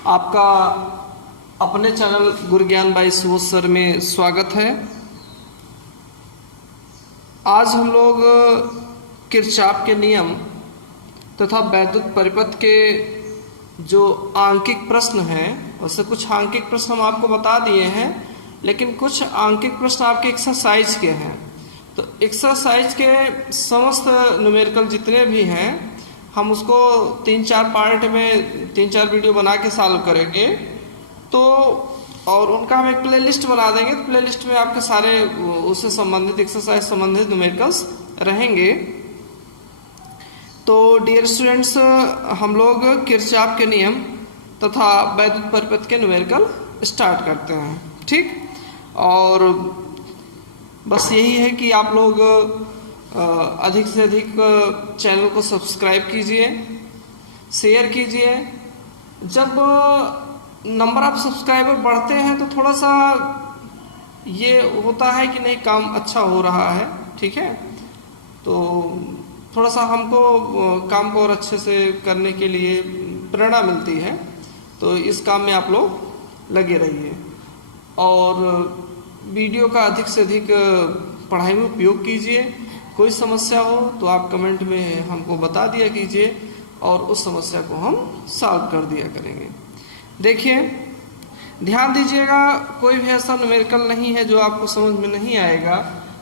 आपका अपने चैनल गुरु ज्ञान बाई सुबोध सर में स्वागत है। आज हम लोग किरचॉफ के नियम तथा वैद्युत परिपथ के जो आंकिक प्रश्न हैं, वैसे कुछ आंकिक प्रश्न हम आपको बता दिए हैं, लेकिन कुछ आंकिक प्रश्न आपके एक्सरसाइज के हैं। तो एक्सरसाइज के समस्त न्यूमेरिकल जितने भी हैं हम उसको 3-4 पार्ट में 3-4 वीडियो बना के सॉल्व करेंगे। तो और उनका हम एक प्लेलिस्ट बना देंगे। तो प्लेलिस्ट में आपके सारे उससे संबंधित एक्सरसाइज संबंधित न्यूमेरिकल्स रहेंगे। तो डियर स्टूडेंट्स, हम लोग किरचॉफ के नियम तथा वैद्युत परिपथ के न्यूमेरिकल स्टार्ट करते हैं। ठीक, और बस यही है कि आप लोग अधिक से अधिक चैनल को सब्सक्राइब कीजिए, शेयर कीजिए। जब नंबर ऑफ सब्सक्राइबर बढ़ते हैं तो थोड़ा सा ये होता है कि नहीं, काम अच्छा हो रहा है। ठीक है, तो थोड़ा सा हमको काम को और अच्छे से करने के लिए प्रेरणा मिलती है। तो इस काम में आप लोग लगे रहिए और वीडियो का अधिक से अधिक पढ़ाई में उपयोग कीजिए। कोई समस्या हो तो आप कमेंट में हमको बता दिया कीजिए और उस समस्या को हम सॉल्व कर दिया करेंगे। देखिए, ध्यान दीजिएगा, कोई भी ऐसा न्यूमेरिकल नहीं है जो आपको समझ में नहीं आएगा।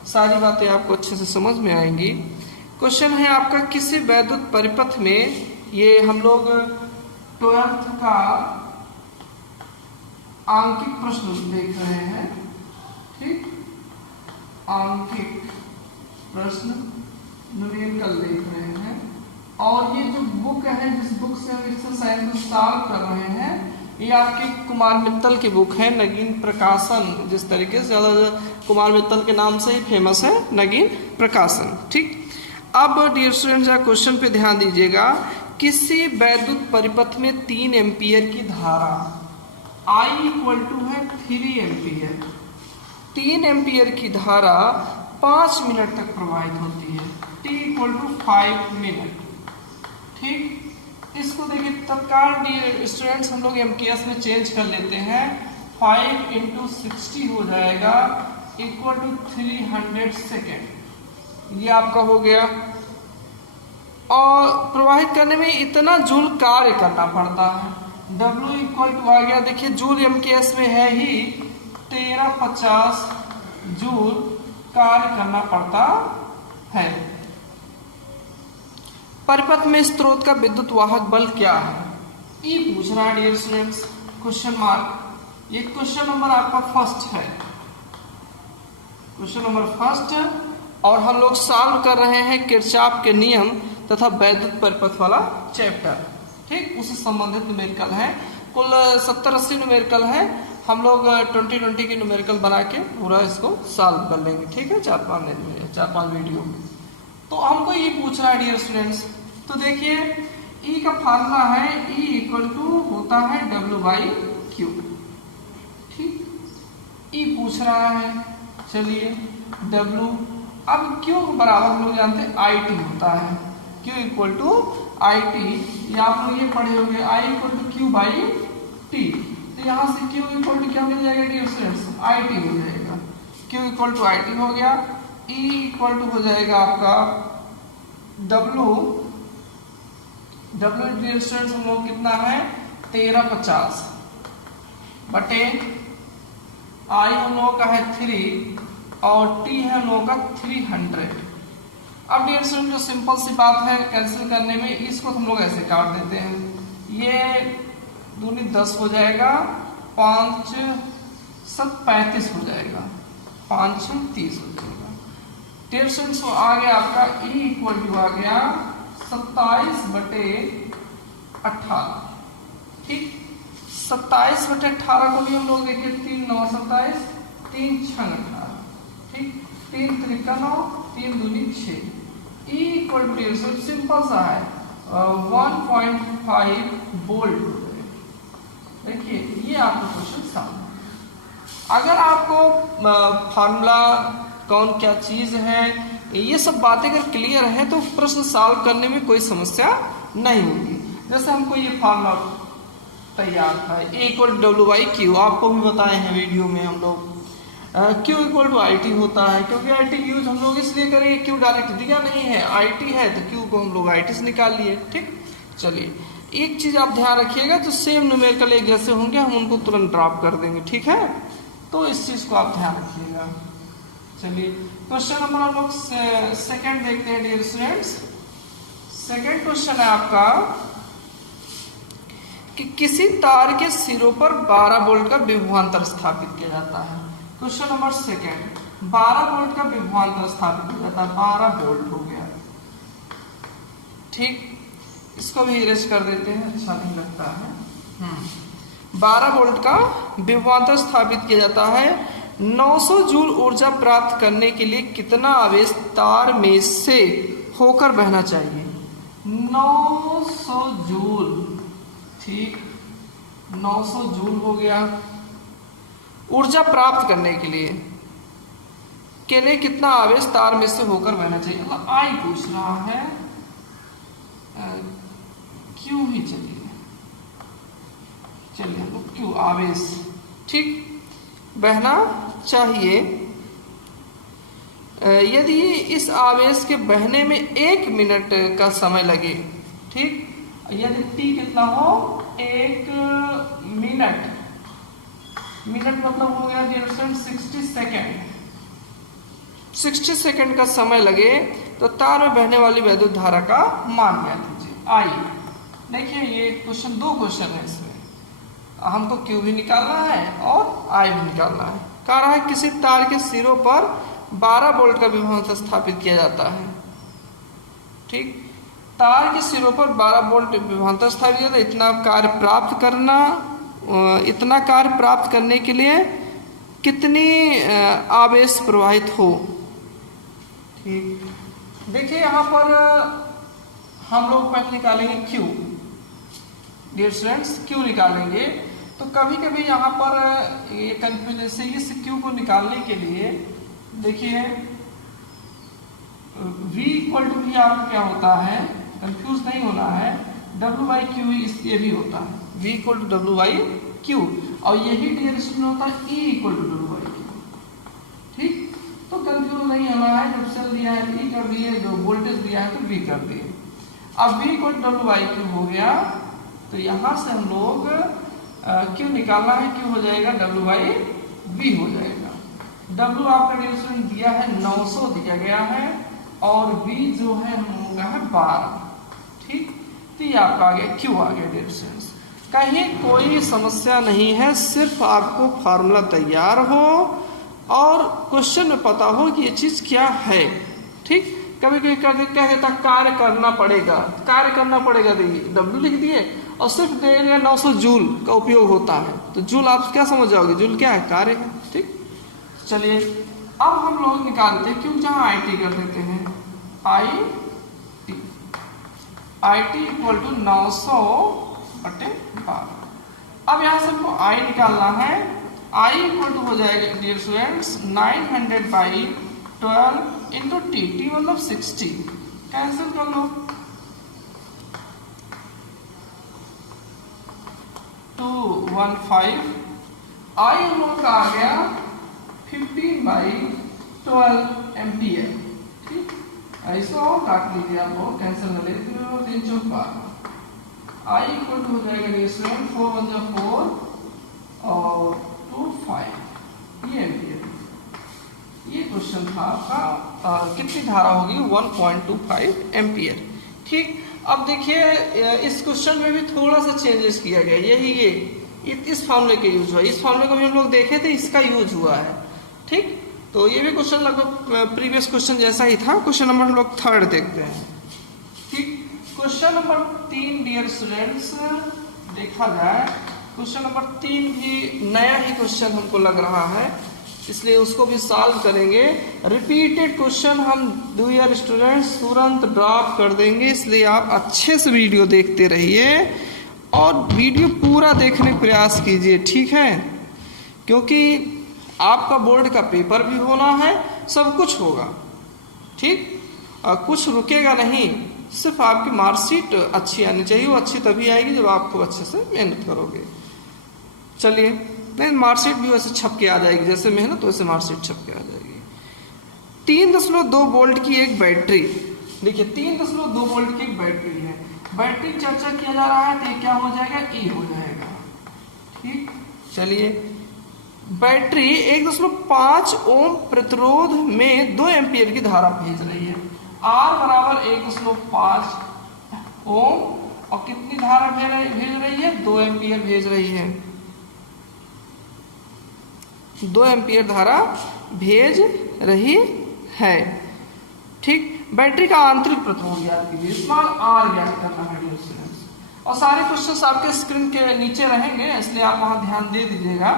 सारी बातें आपको अच्छे से समझ में आएंगी। क्वेश्चन है आपका, किसी वैद्युत परिपथ में, ये हम लोग 12th का आंकिक प्रश्न देख रहे हैं। ठीक, आंकिक प्रश्न न्यूमेरिकल देख रहे हैं। और ये जो बुक है, जिस बुक से हम एक्सरसाइज को सॉल्व कर रहे हैं, ये आपकी कुमार मित्तल की बुक है, नगीन प्रकाशन। जिस तरीके से ज्यादा कुमार मित्तल के नाम से ही फेमस है, नगीन प्रकाशन। ठीक, अब डियर स्टूडेंट्स, क्वेश्चन पे ध्यान दीजिएगा। किसी वैद्युत परिपथ में 3 एम्पियर की धारा I = है 3 एम्पियर। 3 एम्पियर की धारा 5 मिनट तक प्रवाहित होती है। T = 5 minute. ठीक, इसको देखिए, तत्काल डियर स्टूडेंट्स हम लोग एम्पियर्स में चेंज कर लेते हैं। 5 × 60 हो जाएगा = 300 सेकेंड। ये आपका हो गया। और प्रवाहित करने में इतना जूल कार्य करना पड़ता है। W = आ गया, देखिए जूल एमकेएस में है ही 1350 जूल कार्य करना पड़ता है। परिपथ में स्रोत का विद्युत वाहक बल क्या है, ये पूछ रहा है डियर स्टूडेंट्स, क्वेश्चन मार्क। ये क्वेश्चन नंबर आपका फर्स्ट है, क्वेश्चन नंबर फर्स्ट। और हम लोग सॉल्व कर रहे हैं किरचॉफ के नियम तथा वैद्युत परिपथ वाला चैप्टर। ठीक, उससे संबंधित न्यूमेरिकल है। कुल 70-80 न्यूमेरिकल है। हम लोग 20-20 के न्यूमेरिकल बना के पूरा इसको सॉल्व कर लेंगे। ठीक है, 4-5 वीडियो में। तो हमको ये पूछ रहा है डियर स्टूडेंट्स, तो देखिए E का फार्मूला है, E = होता है W/Q। ठीक, E पूछ रहा है, चलिए W, अब Q बराबर हम लोग जानते हैं IT होता है। Q = IT, ये आप लोग ये पढ़े होंगे, I = Q/T। तो यहाँ से Q = क्या मिल जाएगा डियर स्टूडेंट्स, IT हो जाएगा। Q = IT हो गया। E = हो जाएगा आपका W डियर स्टूडेंट्स हम लोग कितना है 1350 बटे I हम लोगों का है 3 और T है हम लोगों का 300। अब डियर स्टूडेंट, जो सिंपल सी बात है कैंसिल करने में, इसको हम लोग ऐसे काट देते हैं। ये 2 × 10 हो जाएगा, 5 × 7 35 हो जाएगा, 5 × 30 हो जाएगा। डियर स्टूडेंट्स, आ गया आपका E = आ गया 27 बटे 18। ठीक, 27 बटे 18 को भी हम लोग देखिए 3 × 9 = 27, 3 × 6 = 18। ठीक, 3 × 3 = 9, 3 × 2 = 6। E = सिंपल सा है 1.5 वोल्ट हो जाएगा। देखिए, ये आपका क्वेश्चन सॉल्व। अगर आपको फार्मूला कौन क्या चीज है, ये सब बातें अगर क्लियर है तो प्रश्न सॉल्व करने में कोई समस्या नहीं होगी। जैसे हमको ये फार्मूला तैयार था। A equal W by Q, आपको भी बताए हैं वीडियो में हम लोग। Q equal to I T होता है, क्योंकि आई टी यूज हम लोग इसलिए करेंगे, क्यू डायरेक्ट दिया नहीं है, आई टी है तो क्यू को हम लोग आई टी से निकाल लिए। ठीक, चलिए एक चीज आप ध्यान रखिएगा, जो सेम न्यूमेरिकल एक जैसे होंगे हम उनको तुरंत ड्रॉप कर देंगे, ठीक है, तो इस चीज को आप ध्यान रखिएगा। चलिए क्वेश्चन नंबर हम लोग सेकंड देखते हैं डियर स्टूडेंट्स। सेकंड क्वेश्चन है आपका कि किसी तार के सिरों पर 12 वोल्ट का विभवांतर स्थापित किया जाता है। क्वेश्चन नंबर सेकंड, 12 वोल्ट का विभवांतर स्थापित किया जाता है, 12 वोल्ट हो गया। ठीक, इसको भी इरेज कर देते हैं, अच्छा नहीं लगता है। 12 वोल्ट का विभवांतर स्थापित किया जाता है। 900 जूल ऊर्जा प्राप्त करने के लिए कितना आवेश तार में से होकर बहना चाहिए? 900 जूल, ठीक, 900 जूल हो गया। ऊर्जा प्राप्त करने के लिए कितना आवेश तार में से होकर बहना चाहिए, मतलब आई पूछ रहा है, क्यों ही चलिए हम लोग क्यों आवेश, ठीक, बहना चाहिए। यदि इस आवेश के बहने में 1 मिनट का समय लगे, ठीक, यदि टी कितना हो 1 मिनट, मिनट मतलब हो गया डियर स्टूडेंट 60 सेकेंड, 60 सेकेंड का समय लगे तो तार में बहने वाली वैद्युत धारा का मान ज्ञात कीजिए, आई। देखिए ये क्वेश्चन, 2 क्वेश्चन है इसमें, हमको क्यू भी निकालना है और आई भी निकालना है। कह रहा है किसी तार के सिरों पर 12 वोल्ट का विभवांतर स्थापित किया जाता है, ठीक, तार के सिरों पर 12 वोल्ट विभवांतर स्थापित किया जाता है। इतना कार्य प्राप्त करने के लिए कितनी आवेश प्रवाहित हो, ठीक। देखिए यहाँ पर हम लोग पहले निकालेंगे क्यू, डियर स्टूडेंट्स, क्यू निकालेंगे तो कभी कभी यहाँ पर ये कंफ्यूजन से इस क्यू को निकालने के लिए देखिए V इक्वल टू भी आपको क्या होता है, कंफ्यूज नहीं होना है, W बाई क्यू ये भी होता है, V equal to W by Q, और यही डियर स्टूडेंट होता है E equal to W by Q, ठीक। तो कंफ्यूज नहीं होना है, जब सेल दिया है E कर दिए, जो वोल्टेज दिया है तो V कर दिए। अब V equal to W by Q हो गया, तो यहाँ से हम लोग क्यू निकालना है, क्यू हो जाएगा W बाई V हो जाएगा। W आपका डियर स्टूडेंट दिया है 900 दिया गया है, और V जो है हम लोगों का है 12, ठीक, तो ये आपका आ गया क्यू आ गया डियर स्टूडेंट्स। कहीं कोई समस्या नहीं है, सिर्फ आपको फार्मूला तैयार हो और क्वेश्चन में पता हो कि ये चीज क्या है, ठीक। कभी कभी कह देता कार्य करना पड़ेगा, देखिए W लिख दिए और सिर्फ देंगे 900 जूल का उपयोग होता है, तो जूल आप क्या समझ जाओगे, जूल क्या है, कार्य है, ठीक। चलिए अब हम लोग निकालते हैं, क्यों जहां आई टी कर देते हैं, आई टी इक्वल टू 900/12। अब यहां से हमको आई निकालना है, आई इक्वल टू हो जाएगा dear students 900/12 into T, T मतलब 60, कैंसिल कर लो, 215, आई हम लोग का आ गया 15/12 एम्पियर, ठीक। ऐसा और काट लीजिए, आप लोग कैंसिल कर लीजिए, 3 चौक 12, आई इक्वल टू हो जाएगा 4 1 4 और 2 5, ये एम्पियर। ये क्वेश्चन था आपका, कितनी धारा होगी 1.25 एम्पियर, ठीक। अब देखिए इस क्वेश्चन में भी थोड़ा सा चेंजेस किया गया, यही ये इस फॉर्मूले के यूज हुआ, इस फॉर्मूले को भी हम लोग देखे थे, इसका यूज हुआ है, ठीक। तो ये भी क्वेश्चन लगभग प्रीवियस क्वेश्चन जैसा ही था। क्वेश्चन नंबर हम लोग 3 देखते हैं, ठीक। क्वेश्चन नंबर 3 डियर स्टूडेंट्स देखा जाए, क्वेश्चन नंबर 3 भी नया ही क्वेश्चन हमको लग रहा है, इसलिए उसको भी सॉल्व करेंगे। रिपीटेड क्वेश्चन हम डियर स्टूडेंट्स तुरंत ड्रॉप कर देंगे, इसलिए आप अच्छे से वीडियो देखते रहिए और वीडियो पूरा देखने का प्रयास कीजिए, ठीक है, क्योंकि आपका बोर्ड का पेपर भी होना है, सब कुछ होगा, ठीक, कुछ रुकेगा नहीं, सिर्फ आपकी मार्कशीट अच्छी आनी चाहिए। वो अच्छी तभी आएगी जब आप खूब अच्छे से मेहनत करोगे। चलिए, नहीं मार्कशीट भी वैसे छप के आ जाएगी, जैसे मेहनत वैसे मार्कशीट छप के आ जाएगी। 3.2 वोल्ट की एक बैटरी, देखिए 3.2 वोल्ट की एक बैटरी है, बैटरी चर्चा किया जा रहा है तो ये क्या हो जाएगा, ई हो जाएगा। ठीक, चलिए बैटरी 1.5 ओम प्रतिरोध में 2 एम्पियर की धारा भेज रही है। आर बराबर 1.5 ओम और कितनी धारा भेज रही है, 2 एम्पियर भेज रही है, 2 एम्पियर धारा भेज रही है। ठीक, बैटरी का आंतरिक प्रतिरोध ज्ञात कीजिए, स्मॉल आर ज्ञात करना है डियर स्टूडेंट्स। और सारे क्वेश्चंस आपके स्क्रीन के नीचे रहेंगे, इसलिए आप वहां ध्यान दे दीजिएगा।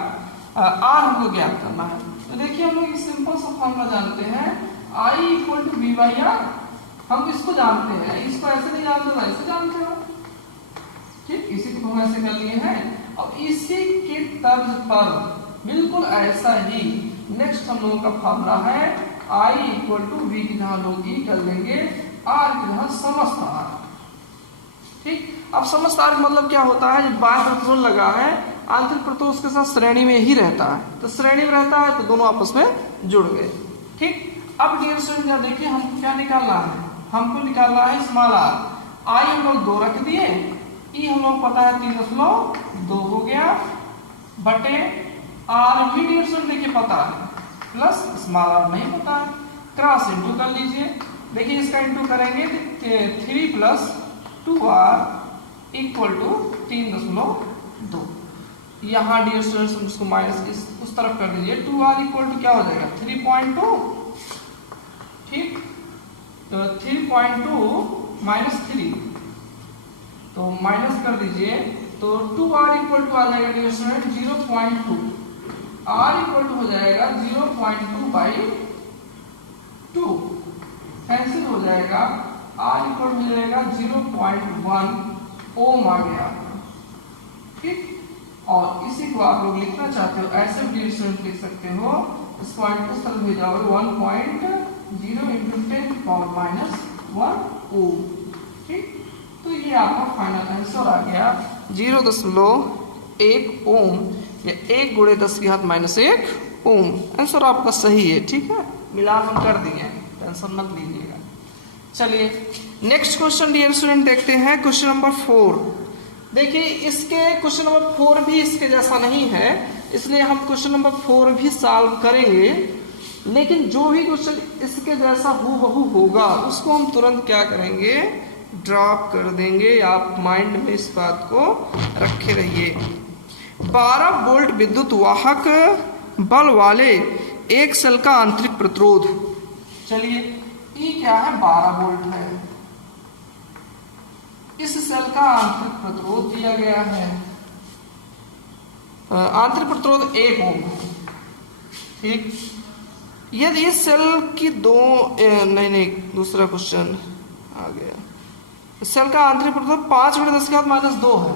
आर हमको ज्ञात करना है, तो देखिए हम लोग सिंपल सा फॉर्मूला जानते हैं, I equal to V by R. हम इसको जानते हैं, इसको ऐसे नहीं जानते तो ऐसे जानते हो। ठीक, इसी को हम ऐसे कर लिए हैं। और इसी के तर्ज पर बिल्कुल ऐसा ही नेक्स्ट हम लोगों का फॉर्मूला है, आई इक्वल टू वी की जहां लोग ई कर लेंगे, आर की जहां समस्त आर। ठीक, अब समस्त आर मतलब क्या होता है, जब बाह्य प्रतिरोध लगा है, आंतरिक प्रतिरोध उसके साथ श्रेणी में ही रहता है, तो श्रेणी में रहता है तो दोनों आपस में जुड़ गए। ठीक, अब डियर स्टूडेंट देखिए हमको क्या निकालना है, हमको निकालना है स्मॉल आर। आई हम लोग 2 रख दिए, ई हम लोग पता है 3.2 हो गया, बटे आर भी डियर स्टूडेंट देखिए पता है, प्लस स्मॉल आर नहीं पता है, क्रॉस इंटू कर लीजिए। देखिए इसका इंटू करेंगे 3 + 2r इक्वल टू 3.2। यहाँ डियर स्टूडेंट्स हम इसको माइनस उस तरफ कर दीजिए, 2r इक्वल टू क्या हो जाएगा 3.2। ठीक, तो 3.2 माइनस 3, तो माइनस कर दीजिए, तो 2r इक्वल टू आ जाएगा dear student 0.2, r equal to हो जाएगा 0.2/2, कैंसिल हो जाएगा, r इक्वल हो जाएगा 0.1 ओम आ गया। ठीक, और इसी को आप लोग लिखना चाहते हो ऐसे भी डिस्टेंस लिख सकते हो, इस पॉइंट को सरल भेजा जाओगे 1.0 × 10⁻1 ओम। ठीक, तो ये आपका फाइनल आंसर आ गया 0.1 ओम या 1 × 10⁻1 ओम। आंसर आपका सही है। ठीक है, मिलान हम कर दिए, टेंशन मत लीजिएगा। चलिए नेक्स्ट क्वेश्चन डियर स्टूडेंट देखते हैं, क्वेश्चन नंबर 4। देखिए इसके क्वेश्चन नंबर 4 भी इसके जैसा नहीं है, इसलिए हम क्वेश्चन नंबर 4 भी सॉल्व करेंगे, लेकिन जो भी क्वेश्चन इसके जैसा हूबहू होगा उसको हम तुरंत क्या करेंगे, ड्रॉप कर देंगे। आप माइंड में इस बात को रखे रहिए। 12 वोल्ट विद्युत वाहक बल वाले एक सेल का आंतरिक प्रतिरोध, चलिए ई क्या है, 12 वोल्ट है। इस सेल का आंतरिक प्रतिरोध दिया गया है, आंतरिक प्रतिरोध 1 ओम है। ठीक, यदि इस सेल की नहीं दूसरा क्वेश्चन आ गया, सेल का आंतरिक प्रतिरोध 5 × 10⁻2 है,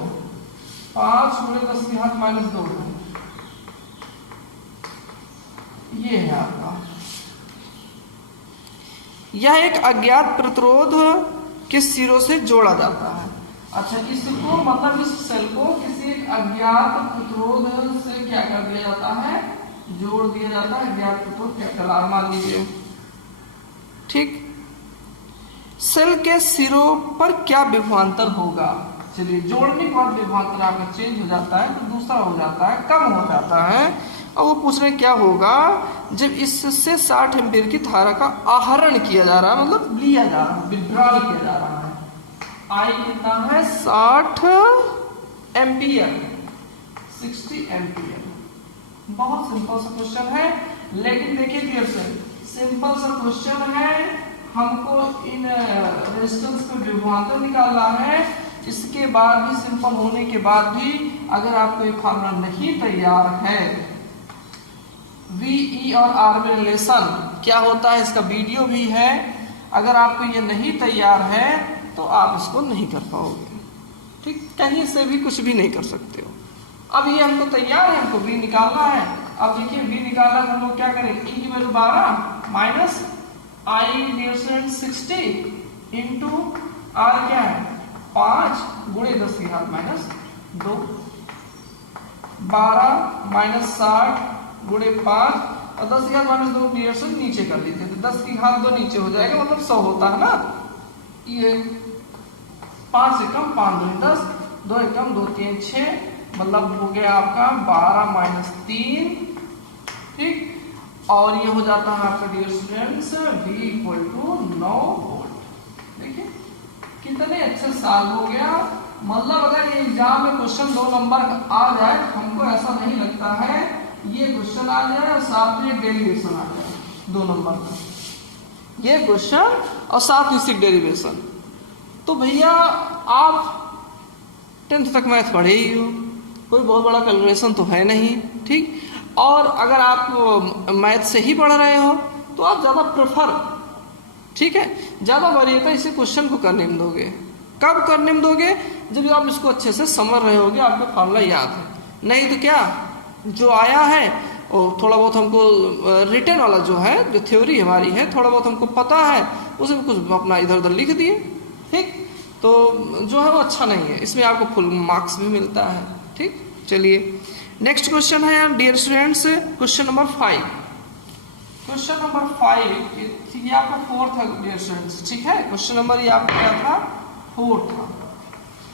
5 × 10⁻2 है, ये है आपका। यह एक अज्ञात प्रतिरोध के सिरों से जोड़ा जाता है। अच्छा, इसको मतलब इस सेल को किसी एक अज्ञात प्रतिरोध से क्या कर दिया जाता है, जोड़ दिया जाता है। अज्ञात प्रतिरोध कैपिटल आर मान लीजिए। ठीक, सेल के सिरों पर क्या विभवांतर होगा, चलिए जोड़ने के बाद विभवांतर आपका चेंज हो जाता है, तो दूसरा हो जाता है, कम हो जाता है। और वो पूछ रहे क्या होगा जब इससे 60 एम्पीयर की धारा का आहरण किया जा रहा है, मतलब लिया जा रहा है, विड्रॉल किया जा रहा है। आई कितना है, 60 एम्पीयर, 60 एम्पीयर। बहुत सिंपल सा क्वेश्चन है, लेकिन देखिए डियर फ्रेंड सिंपल सा क्वेश्चन है, हमको इन रेजिस्टेंस पे विभवांतर निकालना है। इसके बाद भी सिंपल होने के बाद भी अगर आपको ये फार्मूला नहीं तैयार है, VE और R में रिलेशन क्या होता है इसका वीडियो भी है, अगर आपको ये नहीं तैयार है तो आप इसको नहीं कर पाओगे। ठीक, कहीं से भी कुछ भी नहीं कर सकते हो। अब ये हमको तैयार है, हमको V निकालना है। अब देखिए V निकालना है, हम लोग क्या करेंगे, E की value 12 minus I 60 into R क्या है 5 गुणे 10 की घात माइनस 2, 12 माइनस 60 गुणे 5 और 10 की घात माइनस 2 डियर से नीचे कर लीजिए, तो 10 की घात 2 नीचे हो जाएगा, मतलब 100 होता है ना। ये 5 से कम 5 दूनी 10, 2 एकम 2 3 6, मतलब हो गया आपका 12 माइनस 3, ठीक। और ये हो जाता है आपका dear students V equal to 9 volt. देखिए कितने अच्छे सॉल्व हो गया। मतलब अगर एग्जाम में क्वेश्चन 2 नंबर का आ जाए, हमको ऐसा नहीं लगता है ये क्वेश्चन आ जाए और साथ में डेरिवेशन आ जाए 2 नंबर का, ये क्वेश्चन और साथ में इसकी डेरिवेशन, तो भैया आप 10th तक मैथ पढ़े ही हो, कोई बहुत बड़ा कैलकुलेशन तो है नहीं, ठीक। और अगर आप मैथ से ही पढ़ रहे हो तो आप ज़्यादा प्रेफर, ठीक है, ज़्यादा वरीयता इसी क्वेश्चन को करने में दोगे। कब करने में दोगे? जब आप इसको अच्छे से समझ रहे होगे, आपको फॉर्मूला याद है। नहीं तो क्या जो आया है और थोड़ा बहुत हमको रिटर्न वाला जो है, जो थ्योरी हमारी है, थोड़ा बहुत हमको पता है, उसे कुछ अपना इधर उधर लिख दिए, ठीक। तो जो है वो अच्छा नहीं है, इसमें आपको फुल मार्क्स भी मिलता है, ठीक। चलिए नेक्स्ट क्वेश्चन है dear students, question number 5। Question number 5 ये आपका 4th है डियर स्टूडेंट्स, ठीक है। क्वेश्चन नंबर ये आपका क्या था 4 था।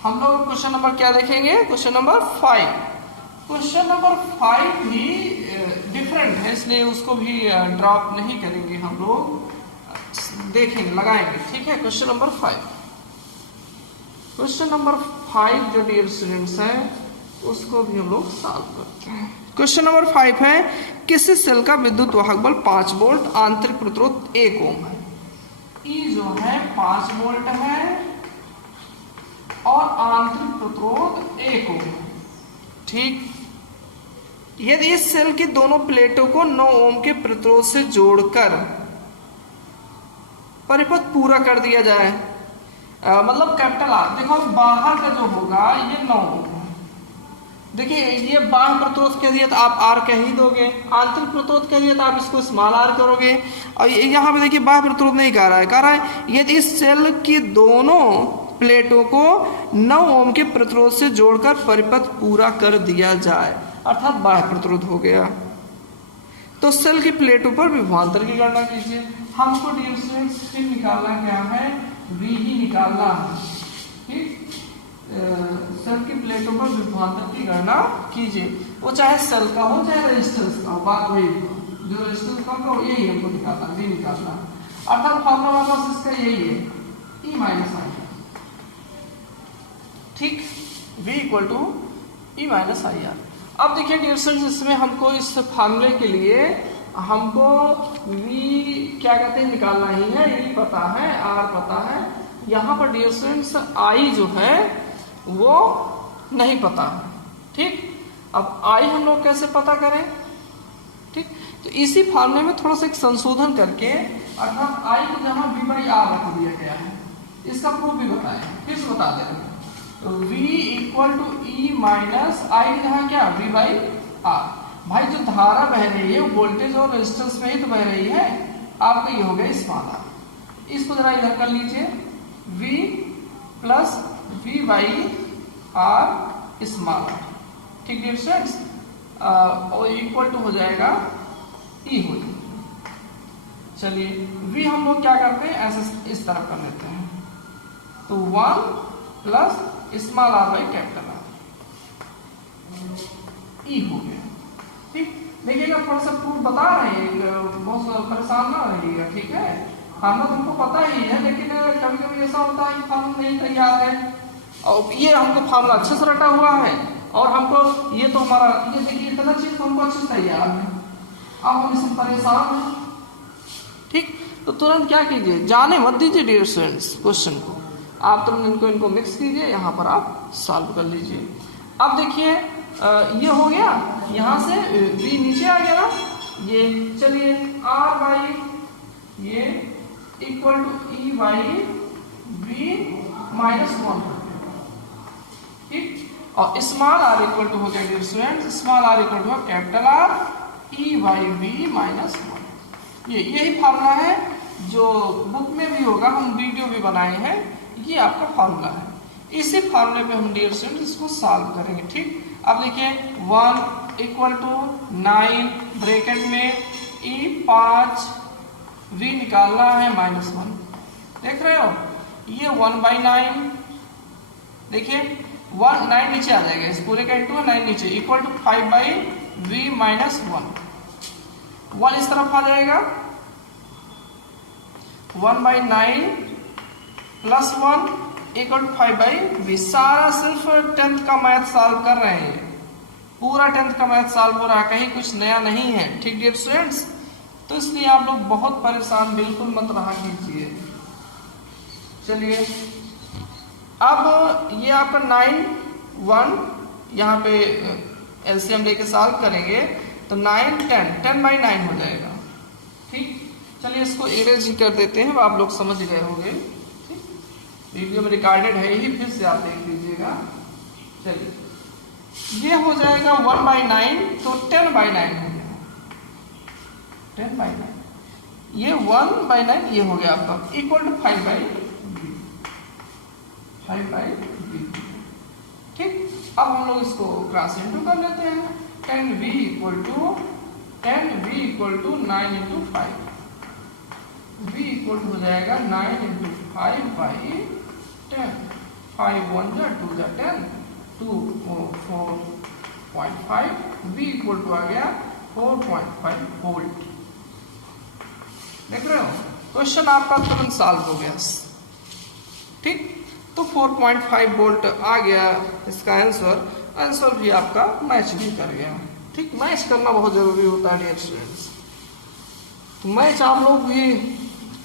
हम लोग क्वेश्चन नंबर क्या देखेंगे? Question number 5। क्वेश्चन नंबर 5 भी डिफरेंट है, इसलिए उसको भी ड्रॉप नहीं करेंगे, हम लोग देखेंगे, लगाएंगे, ठीक है। क्वेश्चन नंबर 5, क्वेश्चन नंबर 5 जो डियर स्टूडेंट्स है उसको भी हम लोग सॉल्व करते हैं। क्वेश्चन नंबर 5 है किसी सेल का विद्युत वाहक बल 5 वोल्ट, आंतरिक प्रतिरोध 1 ओम है। ई जो है 5 वोल्ट है और आंतरिक प्रतिरोध 1 ओम है, ठीक। यदि इस सेल की दोनों प्लेटों को 9 ओम के प्रतिरोध से जोड़कर परिपथ पूरा कर दिया जाए, मतलब कैपिटल आर, देखो बाहर का जो होगा ये 9 ओम है। देखिए ये बाह्य प्रतिरोध कह दिया तो आप आर कह ही दोगे, आंतरिक प्रतिरोध कह दिया तो आप इसको स्मॉल आर करोगे। और यहाँ पे देखिए बाह्य प्रतिरोध नहीं कह रहा है यदि इस सेल की दोनों प्लेटों को 9 ओम के प्रतिरोध से जोड़कर परिपथ पूरा कर दिया जाए, अर्थात बाह्य प्रतिरोध हो गया। तो सेल की प्लेटों पर विभवांतर की गणना कीजिए। हमको डियर स्टूडेंट्स फिर निकालना क्या है? V ही निकालना है, ठीक। सेल की प्लेटों पर विभवांतर की गणना कीजिए, वो चाहे सेल का हो चाहे रेजिस्टेंस का हो, बात वही हो, जो रेजिस्टेंस का हो यही हमको निकालना, V निकालना, अर्थात फॉर्मूला वापस इसका यही है E माइनस आई, ठीक। V equal to E minus I R. अब देखिए डियर स्टूडेंट्स, इसमें हमको इस फार्मूले के लिए हमको V क्या कहते हैं निकालना ही है, E पता है, R पता है। यहाँ पर डियर स्टूडेंट्स I जो है वो नहीं पता है, ठीक। अब I हम लोग कैसे पता करें, ठीक। तो इसी फार्मूले में थोड़ा सा एक संशोधन करके, अर्थात I को जहाँ V बाई R रख दिया गया है, इसका प्रूफ भी बताएं, फिर से बता दे रहे हैं। तो V equal to E minus I की जगह क्या V बाई R। भाई जो धारा बह रही है वो वोल्टेज और रेजिस्टेंस में ही तो बह रही है, आपका ये हो गया स्मॉल r। इसको जरा इधर कर लीजिए, V plus V by R small r, ठीक डियर स्टूडेंट्स, और इक्वल टू हो जाएगा E हो जाएगा। चलिए V हम लोग क्या करते हैं ऐसे इस तरफ कर लेते हैं, तो 1 plus small r by capital R E हो गया, ठीक। देखिएगा थोड़ा सा प्रूफ बता रहे हैं, बहुत परेशान ना रहिएगा, ठीक है। फार्मूला तुमको पता ही है, लेकिन कभी कभी ऐसा होता है कि फार्मूला नहीं तैयार है, और ये हमको फार्मूला अच्छे से रटा हुआ है, और हमको ये तो हमारा ये देखिए इतना चीज तो हमको अच्छे से तैयार है, अब हम इससे परेशान हैं, ठीक। तो तुरंत क्या कीजिए, जाने मत दीजिए डियर स्टूडेंट्स क्वेश्चन को, आप तुरंत इनको मिक्स कीजिए, यहाँ पर आप सॉल्व कर लीजिए। अब देखिए ये हो गया, यहाँ से V नीचे आ गया ना, ये चलिए R बाई ये equal to E by V minus 1, ठीक। और स्मॉल r इक्वल टू हो गया dear student, small r equal to capital R E by V minus 1। ये यही फार्मूला है जो बुक में भी होगा, हम वीडियो भी बनाए हैं, ये आपका फॉर्मूला है। इसी फॉर्मूले पे हम डियर स्टूडेंट इसको सॉल्व करेंगे। ठीक, अब देखिए 1 इक्वल टू 9 ब्रैकेट में E5 V निकालना है -1। देख रहे हो, ये 1/9 देखिए 9 नीचे आ जाएगा, इस पूरे का इंटू 9 नीचे इक्वल टू 5/V -1। 1 इस तरफ आ जाएगा, 1/9 प्लस 1 इक्वल टू 5/V। सारा सिर्फ 10th का मैथ सॉल्व कर रहे हैं, पूरा 10th का मैथ सॉल्व हो रहा है, कहीं कुछ नया नहीं है। ठीक डियर स्टूडेंट्स, तो इसलिए आप लोग बहुत परेशान बिल्कुल मत रहा कीजिए। चलिए अब ये आपका 9 1 यहाँ पे एलसीएम लेके सॉल्व करेंगे तो 9 10/9 हो जाएगा। ठीक, चलिए इसको इरेज ही कर देते हैं, आप लोग समझ गए होंगे। ठीक, वीडियो में रिकॉर्डेड है ही, फिर से आप देख लीजिएगा। चलिए ये हो जाएगा 1/9 तो 10/9 हो गया, 10/9। ये 1/9 ये हो गया आपका इक्वल टू 5/V। ठीक, अब हम लोग इसको क्रॉस इंटू कर लेते हैं। 10V equal to 9 into 5। V equal to हो जाएगा 9 इंटू 5/10। 5 1 जा 2 जा 10, 2 4.5। V इक्वल टू आ गया 4.5 वोल्ट। देख रहे हो, क्वेश्चन आपका तुरंत सॉल्व हो गया। ठीक, तो 4.5 वोल्ट आ गया इसका आंसर भी आपका मैच भी कर गया। ठीक, मैच करना बहुत जरूरी होता है डियर स्टूडेंट्स, तो मैच आप लोग भी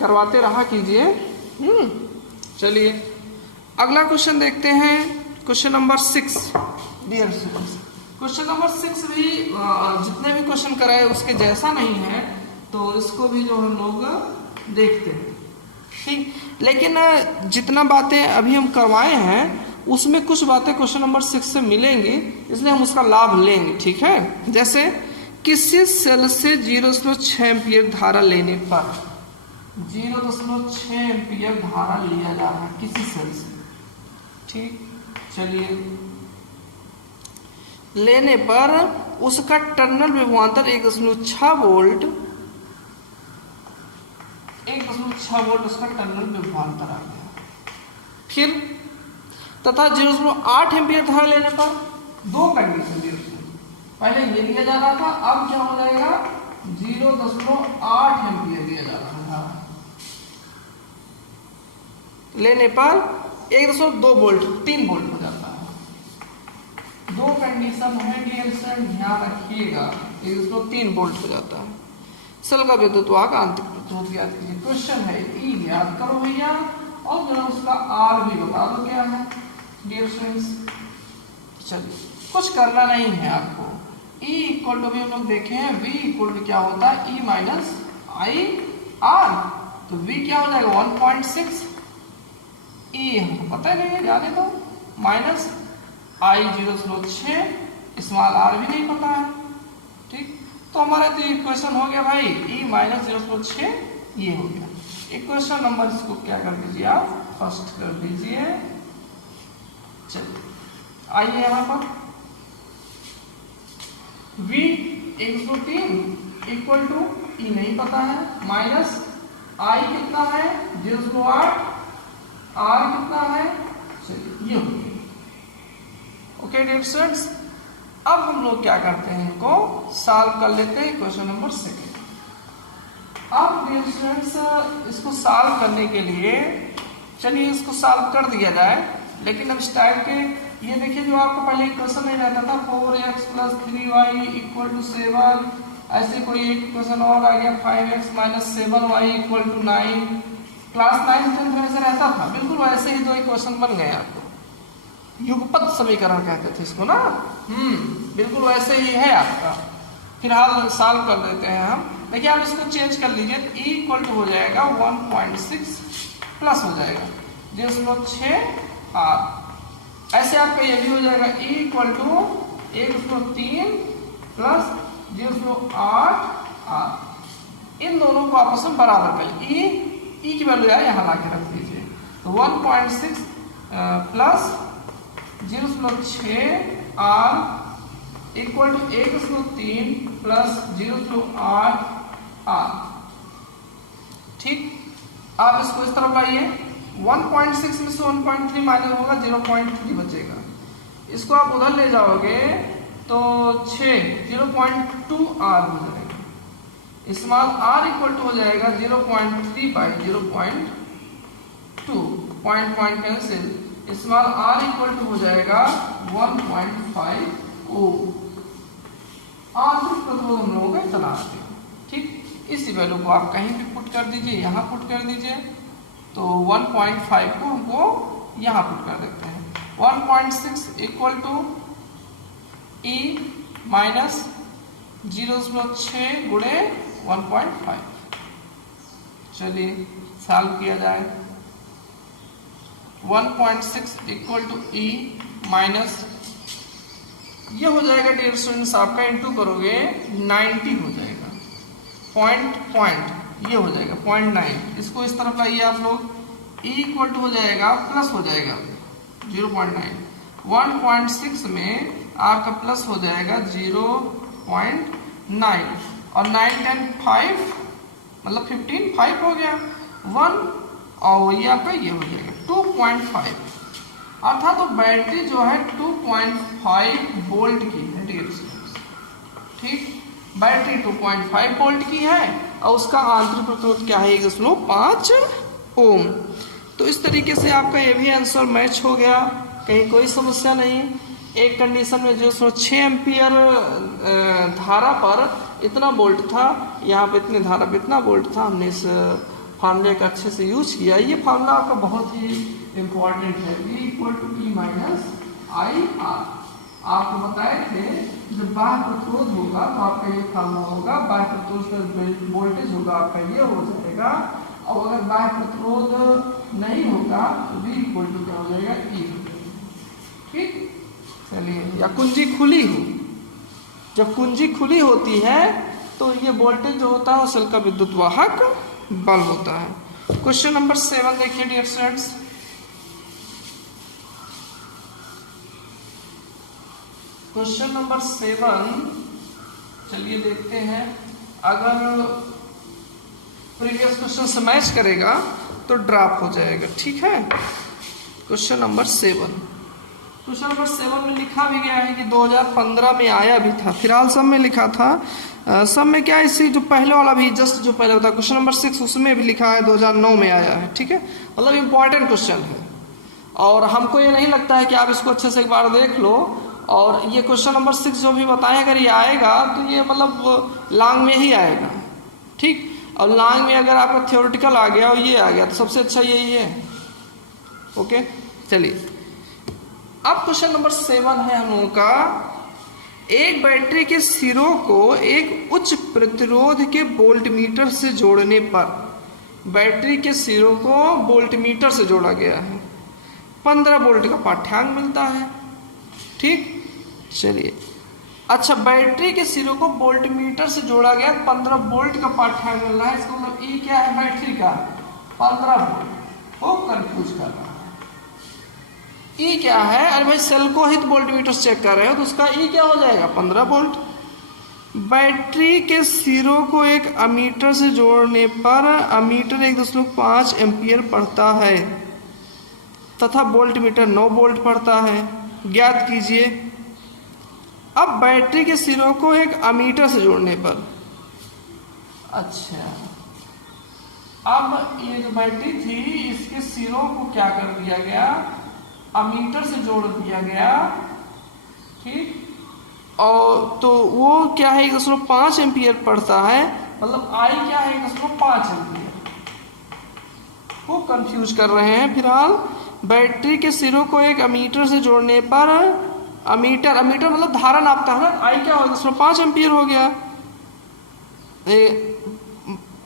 करवाते रहा कीजिए। चलिए अगला क्वेश्चन देखते हैं, question number 6 dear students. Question number 6 भी जितने भी क्वेश्चन कराए उसके जैसा नहीं है, तो इसको भी जो हम लोग देखते हैं। ठीक, लेकिन जितना बातें अभी हम करवाए हैं उसमें कुछ बातें क्वेश्चन नंबर 6 से मिलेंगी, इसलिए हम उसका लाभ लेंगे। ठीक है, जैसे किसी सेल से 0.6 एम्पियर धारा लेने पर 0.6 एम्पियर धारा लिया जा रहा है किसी सेल से। ठीक, चलिए लेने पर उसका टर्मिनल विभवांतर 1.6 वोल्ट 1.6 वोल्ट उसका टर्मिनल विभवांतर आ गया। फिर तथा 0.8 एम्पियर धारा लेने पर दो कंडीशन दी उसने, पहले ये लिया जा रहा था, अब क्या हो जाएगा 0.8 एम्पियर लिया जा रहा है लेने पर 1.2 वोल्ट 3 वोल्ट हो जाता है। दो कंडीशन है डियर स्टूडेंट, ध्यान रखिएगा, 1.3 वोल्ट हो जाता है। सेल का विद्युत वाहक आंतरिक प्रतिरोध ज्ञात कीजिए। क्वेश्चन है ई ज्ञात करो भैया, और जो है उसका आर भी बता दो क्या है डियर स्टूडेंट्स। चलिए कुछ करना नहीं है आपको। ई इक्वल टू भी हम लोग देखे हैं, वी इक्वल टू क्या होता है ई माइनस आई आर, तो वी क्या हो जाएगा 1.6। ई हमको पता ही नहीं है, जाने दो, माइनस आई 0.6, स्मॉल आर भी नहीं पता है। ठीक, तो हमारा तो इक्वेशन हो गया भाई ई माइनस 0.6, ये हो गया इक्वेशन नंबर। इसको क्या कर दीजिए आप, फर्स्ट कर दीजिए। चलिए आइए यहाँ पर V 103 इक्वल टू ई नहीं पता है, माइनस I कितना है 0.8, R कितना है, चलिए ये हो गया। ओके डियर स्टूडेंट्स, अब हम लोग क्या करते हैं, इनको सॉल्व कर लेते हैं क्वेश्चन नंबर 2। अब डियर स्टूडेंट्स इसको सॉल्व करने के लिए चलिए इसको सॉल्व कर दिया जाए, लेकिन अब इस टाइप के ये देखिए जो आपको पहले इक्वेशन नहीं रहता था 4x + 3y = 7, ऐसे कोई एक इक्वेशन और आ गया 5x - 7y = 9। क्लास 9 10 में ऐसे रहता था, बिल्कुल वैसे ही दो इक्वेशन बन गए आपको, युगपत समीकरण कहते थे इसको ना। बिल्कुल वैसे ही है आपका। फिलहाल सॉल्व कर देते हैं हम। देखिए आप इसको चेंज कर लीजिए, E इक्वल टू हो जाएगा 1.6 प्लस हो जाएगा 0.6 R। ऐसे आपका ये भी हो जाएगा E equal to 1.3 plus 0.8 R। इन दोनों को आपस में बराबर कर E की वैल्यू यहाँ ला के रख दीजिए, तो 1.6 plus 0.6 R equal to 1.3 plus 0.8 R. ठीक, आप इसको इस तरफ लाइए। 1.6 में से 1.3 माइनस होगा 0.3 बचेगा। इसको आप उधर ले जाओगे तो 0.2 आर हो जाएगा। स्मॉल आर इक्वल टू हो जाएगा 0.3 by 0.2, point point cancel. Small R equal to हो जाएगा 1.5 ओम। आंतरिक प्रतिरोध हम लोगों का इतना आते हैं। ठीक, इसी वैल्यू को आप कहीं भी पुट कर दीजिए, यहाँ पुट कर दीजिए, तो 1.5 को हमको यहाँ पुट कर देते हैं। 1.6 इक्वल टू E माइनस 0.6 गुणे 1.5। चलिए सॉल्व किया जाए। 1.6 इक्वल टू E माइनस, ये हो जाएगा डियर स्टूडेंट्स आपका, इंटू करोगे 90 हो जाएगा। पॉइंट ये हो जाएगा 0.9। इसको इस तरफ लाइए आप लोग। E इक्वल टू हो जाएगा प्लस हो जाएगा 0.9। 1.6 में आपका प्लस हो जाएगा 0.9 और 9 10 5 मतलब 15, 5 हो गया 1 और ये आपका ये हो जाएगा 2.5। अर्थात तो बैटरी जो है 2.5 वोल्ट की है डियर स्टूडेंट्स। ठीक, बैटरी 2.5 वोल्ट की है और उसका आंतरिक प्रतिरोध क्या है 1.5 ओम। तो इस तरीके से आपका ये भी आंसर मैच हो गया, कहीं कोई समस्या नहीं। एक कंडीशन में 0.6 एम्पियर धारा पर इतना वोल्ट था, यहाँ पे इतने धारा पे इतना वोल्ट था। हमने इस फार्मूले का अच्छे से यूज किया। ये फार्मूला आपका बहुत ही इम्पोर्टेंट है। V equal to E minus I R. आपको बताए थे जब बाह्य प्रतिरोध होगा तो आपका ये फार्मूला होगा। बाह्य प्रतिरोध का वोल्टेज होगा आपका ये हो जाएगा, और अगर बाह्य प्रतिरोध नहीं होगा तो V इक्वल टू क्या हो जाएगा E हो जाएगा। ठीक, चलिए, या कुंजी खुली हो, जब कुंजी खुली होती है तो ये वोल्टेज जो होता है वो सेल का विद्युत वाहक बल होता है। क्वेश्चन नंबर 7 देखिए डियर स्टूडेंट्स। क्वेश्चन नंबर 7 चलिए देखते हैं। अगर प्रीवियस क्वेश्चन से मैच करेगा तो ड्रॉप हो जाएगा। ठीक है, क्वेश्चन नंबर 7। क्वेश्चन नंबर 7 में लिखा भी गया है कि 2015 में आया भी था। फिलहाल सब में लिखा था, सब में क्या है, इसी जो पहले वाला भी जस्ट जो पहले होता है क्वेश्चन नंबर 6 उसमें भी लिखा है 2009 में आया है। ठीक है, मतलब इम्पॉर्टेंट क्वेश्चन है और हमको ये नहीं लगता है कि आप इसको अच्छे से एक बार देख लो। और ये क्वेश्चन नंबर 6 जो भी बताएं अगर ये आएगा तो ये मतलब लॉन्ग में ही आएगा। ठीक, और लॉन्ग में अगर आपका थ्योरेटिकल आ गया और ये आ गया तो सबसे अच्छा यही है। ओके, चलिए अब क्वेश्चन नंबर 7 है हम लोगों का। एक बैटरी के सिरों को एक उच्च प्रतिरोध के वोल्टमीटर से जोड़ने पर, बैटरी के सिरों को वोल्टमीटर से जोड़ा गया है, 15 वोल्ट का पाठ्यांक मिलता है। ठीक, चलिए, अच्छा बैटरी के सिरों को वोल्टमीटर से जोड़ा गया, 15 वोल्ट का पाठ्यांक मिल रहा है। इसका मतलब ई क्या है बैटरी का 15 वोल्ट। वो कंफ्यूज कर रहा है। ई क्या है, अरे भाई सेल को ही तो वोल्टमीटर से चेक कर रहे हो तो उसका ई क्या हो जाएगा 15 वोल्ट। बैटरी के सिरों को एक अमीटर से जोड़ने पर अमीटर 1.5 एम्पियर पढ़ता है तथा वोल्टमीटर 9 वोल्ट पढ़ता है। ज्ञात कीजिए। अब बैटरी के सिरों को एक अमीटर से जोड़ने पर, अच्छा अब ये जो बैटरी थी इसके सिरों को क्या कर दिया गया, अमीटर से जोड़ दिया गया। ठीक, और तो वो क्या है 1.5 एम्पियर पढ़ता है, मतलब आई क्या है 1.5 एम्पियर। वो कंफ्यूज कर रहे हैं। फिलहाल बैटरी के सिरों को एक अमीटर से जोड़ने पर, अमीटर मतलब धारा नापता है ना, आई क्या हो 1.5 एम्पियर हो गया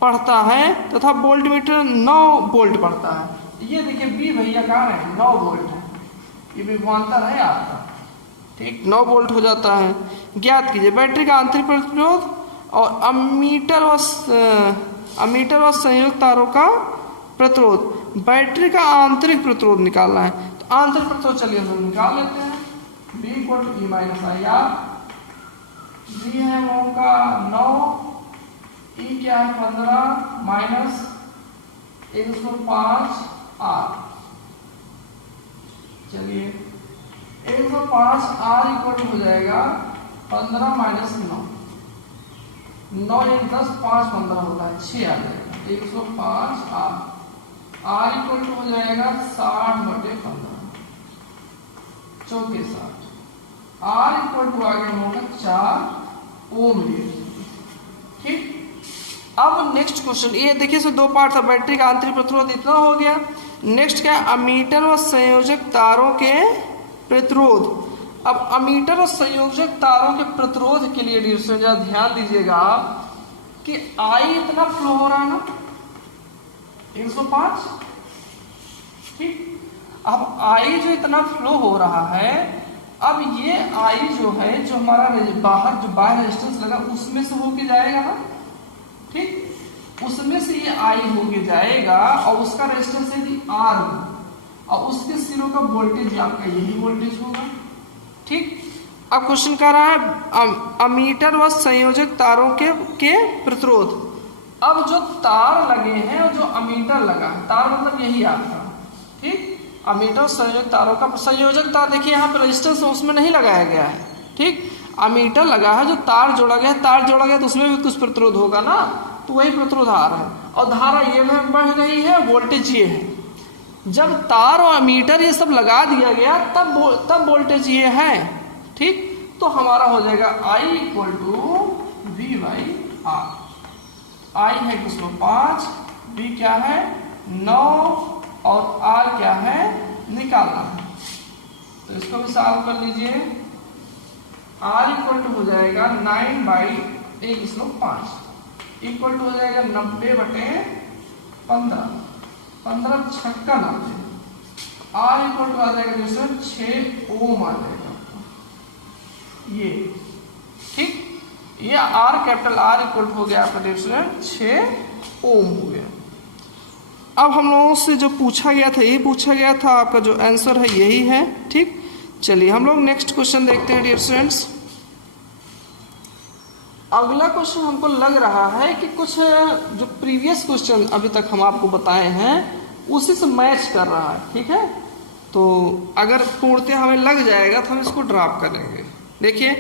पढ़ता है तथा वोल्टमीटर 9 वोल्ट पढ़ता है। ये देखिए बी भैया कहाँ है 9 वोल्ट है, ये विभवांतर है आपका। ठीक, 9 वोल्ट हो जाता है। ज्ञात कीजिए बैटरी का आंतरिक प्रतिरोध और अमीटर व संयुक्त तारों का प्रतिरोध। बैटरी का आंतरिक प्रतिरोध निकालना है। तो आंतरिक प्रतिरोध चलिए हम निकाल लेते हैं। B = E - IR। B है ओम का 9, E क्या है 15 माइनस 105 R। चलिए 105 R इक्वल हो जाएगा 15 माइनस 9, 9 1 10 5 15 होता है 6 आ जाएगा 105 R इक्वल हो जाएगा 60/15 चौके 60। R इक्वल आ गया होगा 4 ओम लिए। ठीक, अब नेक्स्ट क्वेश्चन ये देखिए, इसमें दो पार्ट था। बैटरी का आंतरिक प्रतिरोध इतना हो गया। नेक्स्ट क्या है, अमीटर व संयोजक तारों के प्रतिरोध। अब अमीटर और संयोजक तारों के प्रतिरोध के लिए जरा ध्यान दीजिएगा आप कि I इतना फ्लो हो रहा है ना 105। ठीक, अब I जो इतना फ्लो हो रहा है, अब ये I जो है जो हमारा बाहर जो बाहर रेजिस्टेंस लगा उसमें से होके जाएगा ना। ठीक, उसमें से ये I होके जाएगा और उसका रेजिस्टेंस यदि R हो और उसके सिरों का वोल्टेज आपका यही वोल्टेज होगा। ठीक, अब क्वेश्चन कह रहा है अमीटर व संयोजक तारों के प्रतिरोध। अब जो तार लगे हैं और जो अमीटर लगा है, तार मतलब यही आपका। ठीक, अमीटर संयोजक तारों का, संयोजक तार देखिए यहाँ पे रेजिस्टेंस उसमें नहीं लगाया गया है। ठीक, अमीटर लगा है, जो तार जोड़ा गया है, तार जोड़ा गया तो उसमें भी कुछ प्रतिरोध होगा ना, तो वही प्रतिरोध आ रहा है। और धारा ये बढ़ रही है, वोल्टेज ये है। जब तार और अमीटर ये सब लगा दिया गया तब वोल्टेज ये है। ठीक, तो हमारा हो जाएगा I = V/R। I है 105, V क्या है 9 और R क्या है निकालना है। तो इसको भी सॉल्व कर लीजिए। R इक्वल हो जाएगा 9/1/5 इक्वल हो जाएगा 90/15, 15 छक्का 90। R इक्वल आ जाएगा जैसे 6 ओम आ जाएगा ये। ठीक, ये R कैपिटल R इक्वल हो गया आपका 6 ओम हो गया। अब हम लोगों से जो पूछा गया था, यही पूछा गया था, आपका जो आंसर है यही है। ठीक, चलिए हम लोग नेक्स्ट क्वेश्चन देखते हैं डियर स्टूडेंट्स। अगला क्वेश्चन हमको लग रहा है कि कुछ जो प्रीवियस क्वेश्चन अभी तक हम आपको बताए हैं उसी से मैच कर रहा है। ठीक है, तो अगर पूर्णतः हमें लग जाएगा तो हम इसको ड्रॉप करेंगे। देखिए,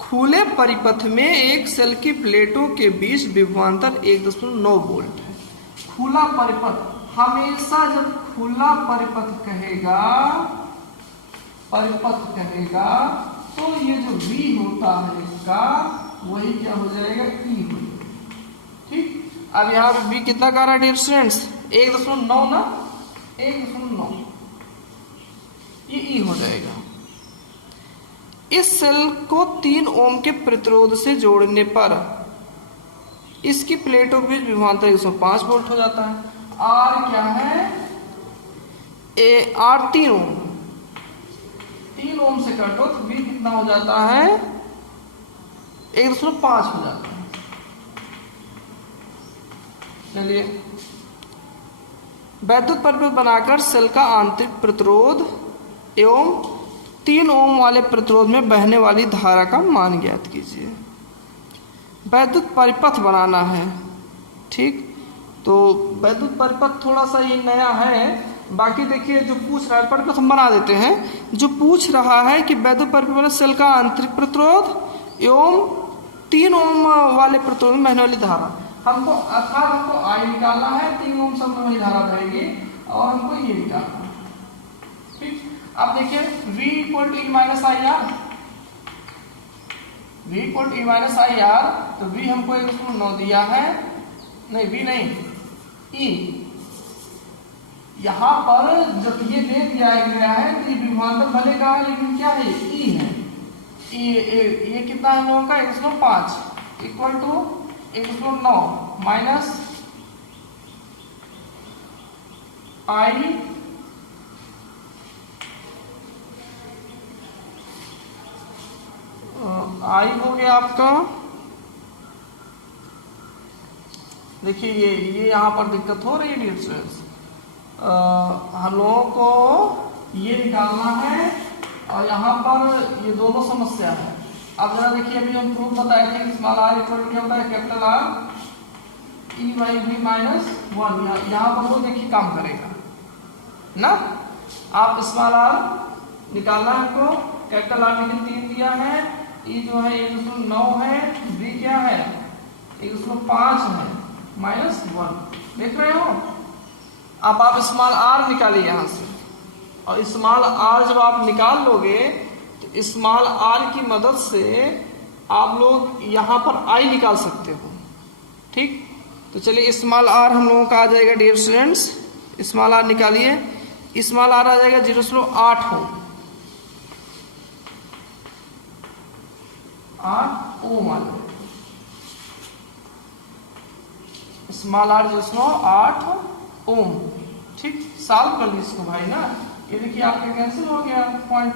खुले परिपथ में एक सेल की प्लेटों के बीच विभवांतर 1.9 वोल्ट है। खुला परिपथ, हमेशा जब खुला परिपथ कहेगा तो ये जो V होता है इसका वही क्या हो जाएगा E हो जाएगा। ठीक, अब यहाँ पे B कितना का रहा है डियर स्टूडेंट्स 1.9 ना, 1.9 ये E हो जाएगा। इस सेल को 3 ओम के प्रतिरोध से जोड़ने पर इसकी प्लेटों के बीच विभवांतर 105 वोल्ट हो जाता है। R क्या है R 3 ओम, 3 ओम से काटो तो V कितना हो जाता है 1.5 हो जाता है। चलिए, वैद्युत परिपथ बनाकर सेल का आंतरिक प्रतिरोध एवं 3 ओम वाले प्रतिरोध में बहने वाली धारा का मान ज्ञात कीजिए। वैद्युत परिपथ बनाना है। ठीक, तो वैद्युत परिपथ थोड़ा सा ये नया है, बाकी देखिए जो पूछ रहा है परिपथ हम बना देते हैं। जो पूछ रहा है कि वैद्युत परिपथ सेल का आंतरिक प्रतिरोध एवं 3 ओम वाले प्रतिरोध में बहने वाली धारा, हमको अर्थात हमको I निकालना है, 3 ओम सब में वही धारा बहेगी और हमको ये निकालना है। ठीक, अब देखिए V = E - IR, V = E - IR, तो V हमको 1.9 दिया है, नहीं V नहीं E, यहाँ पर जब ये दे दिया गया है तो ये विभवांतर भले का है लेकिन क्या है E है। ये कितना है लोगों का 105 इक्वल टू 1.9 माइनस I हो गया आपका। देखिए ये यहाँ पर दिक्कत हो रही है डियर स्टूडेंट्स, हम लोगों को ये निकालना है और यहाँ पर ये दोनों समस्या है। अब जरा देखिए, अभी हम प्रूफ बताए थे कि स्मॉल आर इक्वल टू क्या होता है, capital R E by V minus 1। यहाँ पर वो देखिए काम करेगा ना। आप स्मॉल आर निकालना है आपको, कैपिटल आर लेकिन 3 दिया है, ई जो है 1.9 है, बी क्या है 1.5 है, माइनस 1। देख रहे हो। अब आप स्मॉल आर निकालिए यहाँ से, और स्मॉल आर जब आप निकाल लोगे तो स्मॉल आर की मदद से आप लोग यहाँ पर आई निकाल सकते हो। ठीक, तो चलिए स्मॉल आर हम लोगों का आ जाएगा डियर स्टूडेंट्स, स्मॉल आर निकालिए। स्मॉल आर आ जाएगा 0.8 ओम, 8 ओम आ जाएगा। स्मॉल आर 0.8 ओम। ठीक, सॉल्व कर ली इसको भाई ना। ये देखिए आपका कैंसिल हो गया पॉइंट,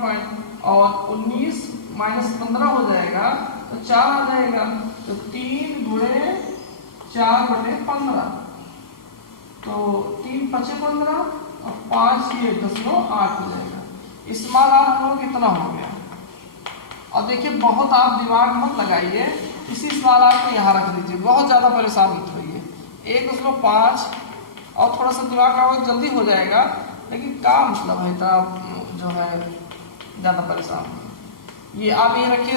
और 19 माइनस 15 हो जाएगा तो 4 आ जाएगा, तो 3 गुणे 4 बटे 15, तो 3 5 15 और 5 ये 0.8 हो जाएगा। स्मॉल आर हम लोग कितना हो गया। और देखिए बहुत आप दिमाग मत लगाइए, इसी स्मॉल आर को यहाँ रख दीजिए, बहुत ज्यादा परेशान मत होइए। 1.5 और थोड़ा सा दिमाग लगाओ जल्दी हो जाएगा, लेकिन का मतलब है इतना जो है ज्यादा परेशान। ये आप ये रखिए,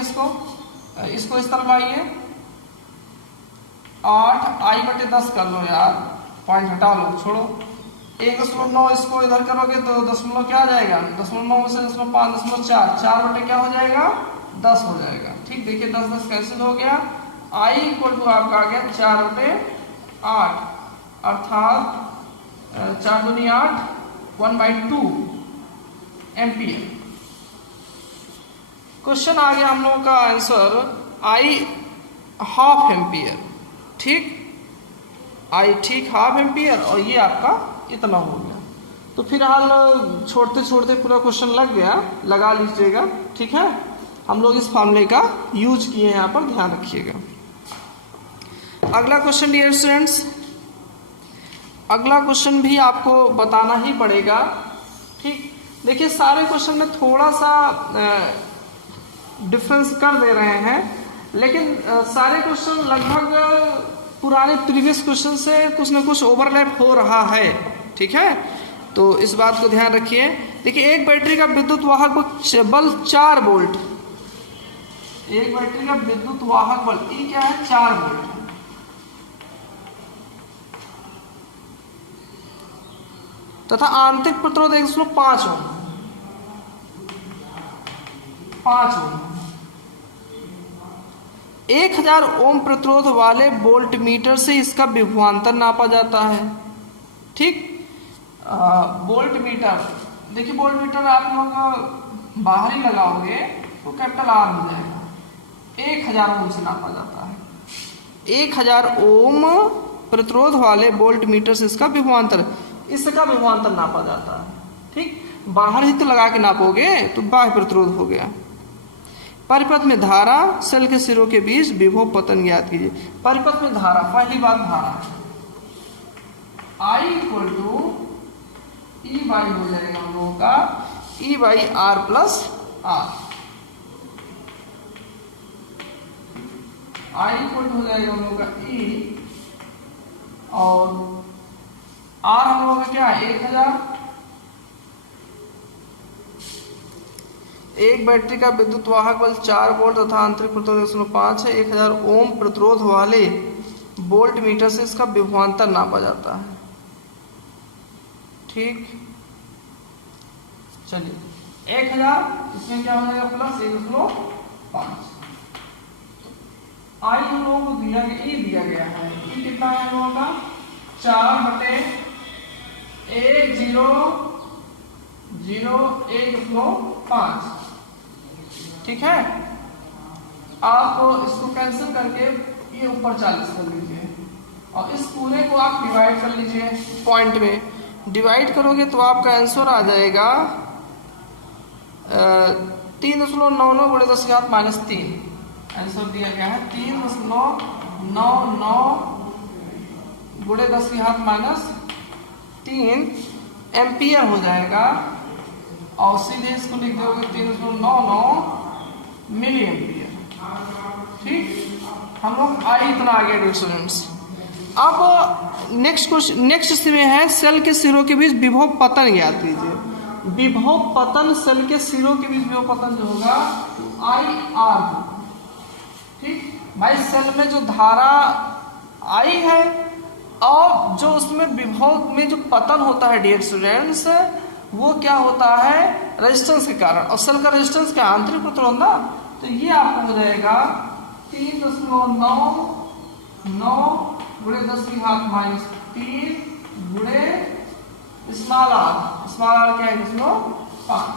इसको इस तरह लाइए, 8 आई बटे 10 कर लो यार, पॉइंट हटा लो, छोड़ो। 1.9 इसको इधर करोगे तो दशमलव क्या आ जाएगा, 0.9 में से 0.5 0.4, 4 बटे क्या हो जाएगा 10 हो जाएगा। ठीक, देखिए 10 10 कैंसिल हो गया। आई इक्वल टू आपका आ गया 4 बटे 8, अर्थात 4 दूनी 8, 1/2 एम्पियर। क्वेश्चन आ गया हम लोगों का आंसर आई हाफ एम्पियर। ठीक, आई ठीक हाफ एम्पियर, और ये आपका इतना हो गया। तो फिलहाल छोड़ते छोड़ते पूरा क्वेश्चन लग गया, लगा लीजिएगा। ठीक है, हम लोग इस फॉर्मूले का यूज किए हैं, यहाँ पर ध्यान रखिएगा। अगला क्वेश्चन डियर स्टूडेंट्स, अगला क्वेश्चन भी आपको बताना ही पड़ेगा। ठीक, देखिए सारे क्वेश्चन में थोड़ा सा डिफरेंस कर दे रहे हैं, लेकिन सारे क्वेश्चन लगभग पुराने प्रीवियस क्वेश्चन से कुछ न कुछ ओवरलैप हो रहा है। ठीक है, तो इस बात को ध्यान रखिए। देखिए एक बैटरी का विद्युत वाहक बल 4 वोल्ट, एक बैटरी का विद्युत वाहक बल ई क्या है 4 वोल्ट, तथा आंतरिक प्रतिरोध 1.5 ओम, 5 ओम। 1000 ओम प्रतिरोध वाले वोल्ट मीटर से इसका विभवांतर नापा जाता है। ठीक, वोल्ट मीटर, देखिए वोल्ट मीटर आप लोग बाहर ही लगाओगे तो कैपिटल आर हो जाएगा। 1000 ओम से नापा जाता है। 1000 ओम प्रतिरोध वाले वोल्ट मीटर से इसका विभवांतर नापा जाता है। ठीक, बाहर ही तो लगा के नापोगे तो बाह्य प्रतिरोध हो गया। परिपथ में धारा सेल के सिरों के बीच विभव पतन ज्ञात कीजिए। परिपथ में धारा, पहली बात धारा I equal to E by हो जाएगा हम लोगों का E by R plus R. I equal to हो जाएगा हम लोगों का ई, और आर हम लोगों का क्या है 1000। एक बैटरी का विद्युत वाहक बल 4 वोल्ट तथा आंतरिक प्रतिरोध 1.5 है। 1000 ओम प्रतिरोध वाले वोल्ट मीटर से इसका विभवांतर नापा जाता है। ठीक, चलिए 1000 इसमें क्या हो जाएगा प्लस 1.5। आई हम लोगों को दिया गया, ई दिया गया है, ई कितना है हम लोगों का 4 बटे 1.5। ठीक है, आप इसको कैंसिल करके ये ऊपर 40 कर लीजिए, और इस पूरे को आप डिवाइड कर लीजिए पॉइंट में। डिवाइड करोगे तो आपका आंसर आ जाएगा 3.99 गुणे 10⁻³ आंसर दिया गया है 3.99 गुणे 10⁻³ एम्पियर हो जाएगा और सीधे इसको लिख दोगे 399 मिली एम्पियर। ठीक, हम लोग आई इतना आ गया डियर स्टूडेंट्स। अब नेक्स्ट इसमें है सेल के सिरों के बीच विभव पतन ज्ञात कीजिए। विभव पतन, सेल के सिरों के बीच विभव पतन जो होगा आई आर। ठीक भाई, सेल में जो धारा आई है और जो उसमें विभव में जो पतन होता है डियर स्टूडेंट्स, वो क्या होता है रेजिस्टेंस के कारण। और सेल का रेजिस्टेंस क्या, आंतरिक प्रतिरोध ना, तो ये आपको हो जाएगा 3.99 गुणे 10⁻³ गुणे स्मॉल आर। स्मॉल आर क्या है इसमें 5।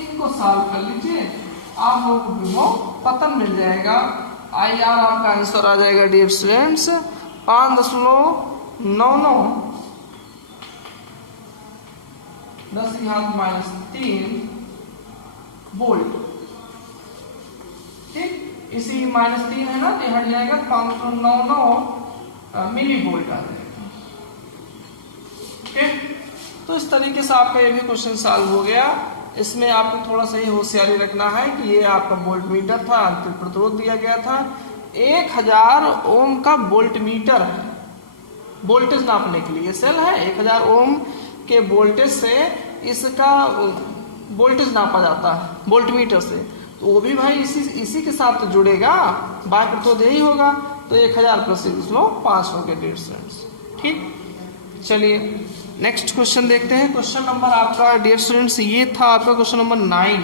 इनको सॉल्व कर लीजिए, आप लोगों को विभव पतन मिल जाएगा। आई आर आपका आंसर आ जाएगा डियर स्टूडेंट्स 5.99 10⁻³ वोल्ट। ठीक, इसी -3 है ना, तो हट जाएगा 599 मिली वोल्ट आ जाएगा। ठीक, तो इस तरीके से आपका ये भी क्वेश्चन सॉल्व हो गया। इसमें आपको थोड़ा सा ही होशियारी रखना है कि ये आपका वोल्ट मीटर था, आंतरिक प्रतिरोध दिया गया था। 1000 ओम का वोल्ट मीटर है, वोल्टेज नापने के लिए सेल है। 1000 ओम के वोल्टेज से इसका वोल्टेज नापा जाता है वोल्ट मीटर से, तो वो भी भाई इसी के साथ तो जुड़ेगा, बाय प्रतिरोध यही होगा। तो 1000 प्लस 5 हो गए डियर स्टूडेंट्स। ठीक, चलिए नेक्स्ट क्वेश्चन देखते हैं। क्वेश्चन नंबर आपका डियर स्टूडेंट्स ये था आपका क्वेश्चन नंबर 9,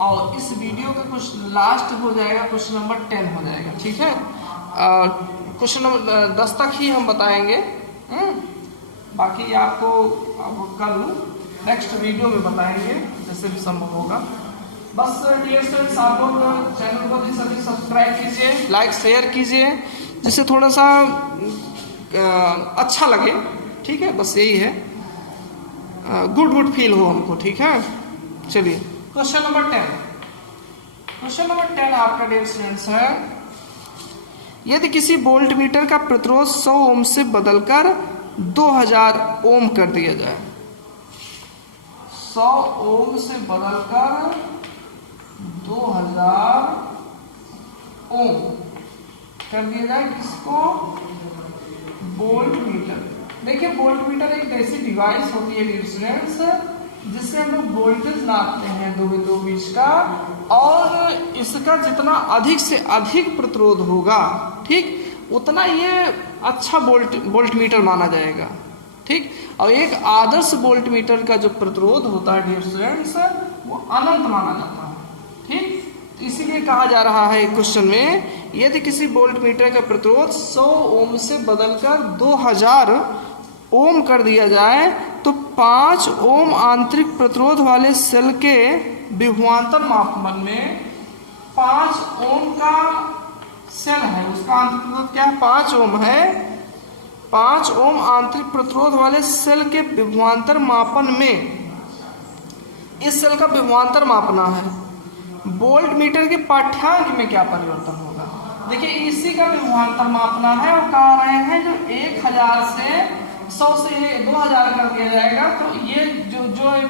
और इस वीडियो का क्वेश्चन लास्ट हो जाएगा, क्वेश्चन नंबर 10 हो जाएगा। ठीक है, क्वेश्चन नंबर 10 तक ही हम बताएंगे, बाकी आपको अब कल नेक्स्ट वीडियो में बताएंगे जैसे भी संभव होगा। बस डियर स्टूडेंट्स, आप लोग चैनल को सभी सब्सक्राइब कीजिए, लाइक शेयर कीजिए, जिससे थोड़ा सा अच्छा लगे। ठीक है, बस यही है, गुड फील हो हमको। ठीक है, चलिए क्वेश्चन नंबर 10। क्वेश्चन नंबर 10 आपका डियर स्टूडेंट्स है, यदि किसी वोल्ट मीटर का प्रतिरोध 100 ओम से बदलकर 2000 ओम कर दिया जाए। 100 ओम से बदलकर 2000 ओम कर दिया जाए, किसको, वोल्ट मीटर। देखिए वोल्ट मीटर एक ऐसी डिवाइस होती है डियर स्टूडेंट्स, जिससे हम लोग वोल्टेज नापते हैं दो बिंदुओं बीच का, और इसका जितना अधिक से अधिक प्रतिरोध होगा, ठीक, उतना ये अच्छा वोल्ट मीटर माना जाएगा। ठीक, और एक आदर्श वोल्ट मीटर का जो प्रतिरोध होता है डियर स्टूडेंट्स, वो अनंत माना जाता है। ठीक, तो इसीलिए कहा जा रहा है क्वेश्चन में, यदि किसी वोल्ट मीटर का प्रतिरोध 100 ओम से बदलकर 2000 ओम कर दिया जाए, तो 5 ओम आंतरिक प्रतिरोध वाले सेल के विभवांतर मापन में 5 ओम का सेल है, उसका आंतरिक प्रतिरोध क्या है, 5 ओम है। 5 ओम आंतरिक प्रतिरोध वाले सेल के विभवांतर मापन में, इस सेल का विभवांतर मापना है, वोल्ट मीटर के पाठ्यांक में क्या परिवर्तन होगा। देखिए इसी का विभवांतर मापना है, और कह रहे हैं जो 1000 से 100 से 2000 कर दिया जाएगा, तो ये जो